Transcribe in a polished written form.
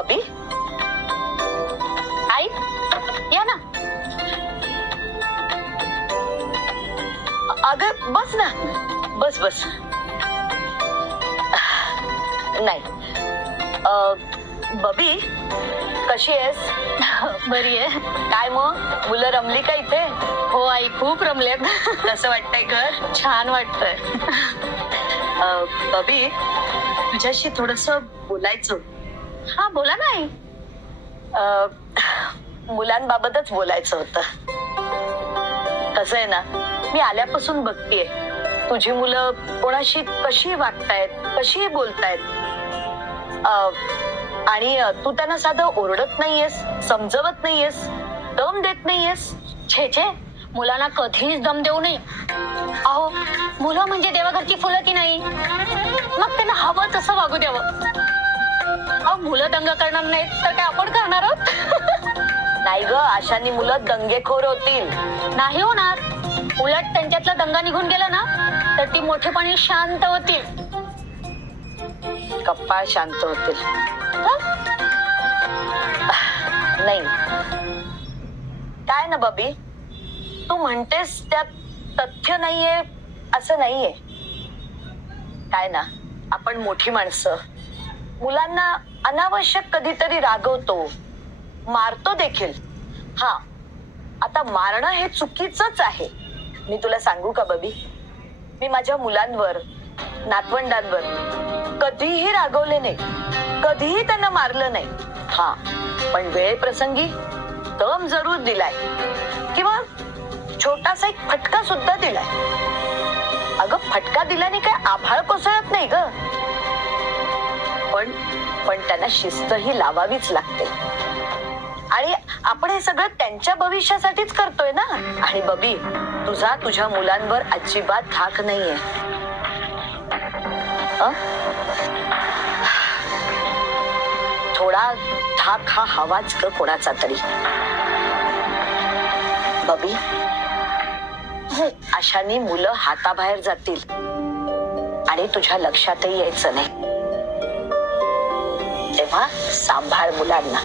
बबी, आई या ना. अगं बस ना, बस बस. नाही, बबी कशी आहेस? बरी आहे. काय मग मुलं रमली का इथे? हो आई, खूप रमलेत. कसं वाटतंय घर? छान वाटतंय. बबी, तुझ्याशी थोडस बोलायचं. हा बोला ना आई. मुलांबाबतच बोलायचं होतं. कसं आहे ना, मी आल्यापासून बघतेय तुझी मुलं कोणाशी कशी वागतायत, कशी बोलतायत. आणि तू त्यांना साधं ओरडत नाहीयेस, समजवत नाहीयेस, दम देत नाहीयेस. छे छे, मुलांना कधीच दम देऊ नये. अहो, मुलं म्हणजे देवाघरची फुलं की नाही, मग त्यांना हवं तसं वागू द्यावं. अहो, मुलं दंग करणार नाहीत तर काय आपण करणार आहोत? नाही ग, अशाने मुलं दंगेखोर होतील. नाही होणार. उलट त्यांच्यातला दंगा निघून गेला ना तर ती मोठेपणी शांत होतील. कप्पा शांत होतील. नाही काय ना बबी, तू म्हणतेस त्यात तथ्य नाहीये असं नाहीये. काय ना, आपण मोठी माणसं मुलांना अनावश्यक कधीतरी रागवतो, मारतो देखील. हा, आता मारणं हे चुकीचंच आहे. मी तुला सांगू का बबी, मी माझ्या मुलांवर, नातवंडांवर कधीही रागवले नाही, कधीही त्यांना मारलं नाही. हा, पण वेळ प्रसंगी दम जरूर दिलाय किंवा छोटासा एक फटका सुद्धा दिलाय. अगं, फटका दिल्याने काय आभाळ कोसळत नाही ग, पण त्यांना शिस्त ही लावावीच लागते. आणि आपण हे सगळं त्यांच्या भविष्यासाठीच करतोय ना. आणि बबी, तुझा तुझ्या मुलांवर अजिबात धाक नाहीये. थोडा धाक हा हवाच ग कोणाचा तरी. बबी, अशाने मुलं हाताबाहेर जातील आणि तुझ्या लक्षातही यायचं नाही. तेव्हा सांभाळ मुलांना.